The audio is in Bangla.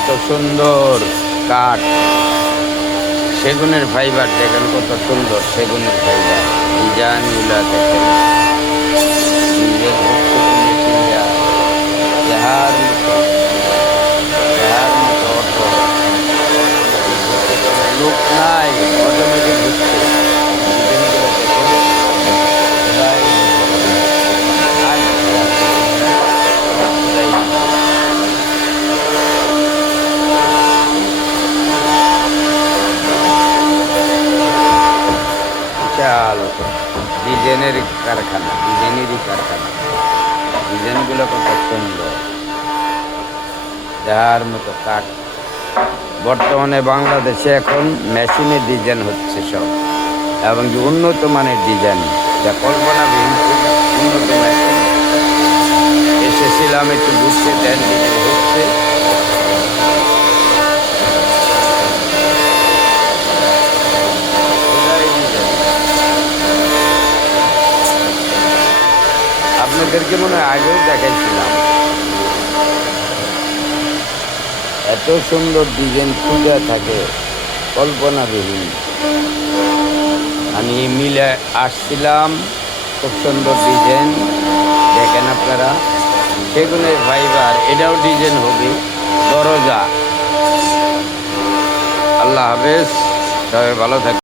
কত সুন্দর কাঠ, সেগুনের ফাইবার দেখেন কত সুন্দর সেগুনের ফাইবার। ডিজাইনগুলো দেখেন, নিজের যাহার মতো যাহার মতো অটো লোক নাই, অটোমেটিক ঘুরছে। ডিজাইনগুলো বিশাল ডিজাইনের কারখানা, ডিজাইনেরই কারখানা। ডিজাইনগুলো কত সুন্দর, যার মতো কাঠ। বর্তমানে বাংলাদেশে এখন মেশিনে ডিজাইন হচ্ছে সব, এবং যে উন্নত মানের ডিজাইন, যা কল্পনাবিহীন উন্নত মেশিন। এসেছিলাম একটু ঘুরতে, দেন ডিজাইন হচ্ছে। আপনাদেরকে মনে হয় আগেও দেখাইছিলাম, এত সুন্দর ডিজাইন খুঁজে থাকে কল্পনাবিহীন। আমি মিলে আসছিলাম, খুব সুন্দর ডিজাইন দেখেন আপনারা। সেগুনের ফাইবার, এটাও ডিজাইন হবে দরজা। আল্লাহ হাফেজ, সবাই ভালো থাকবে।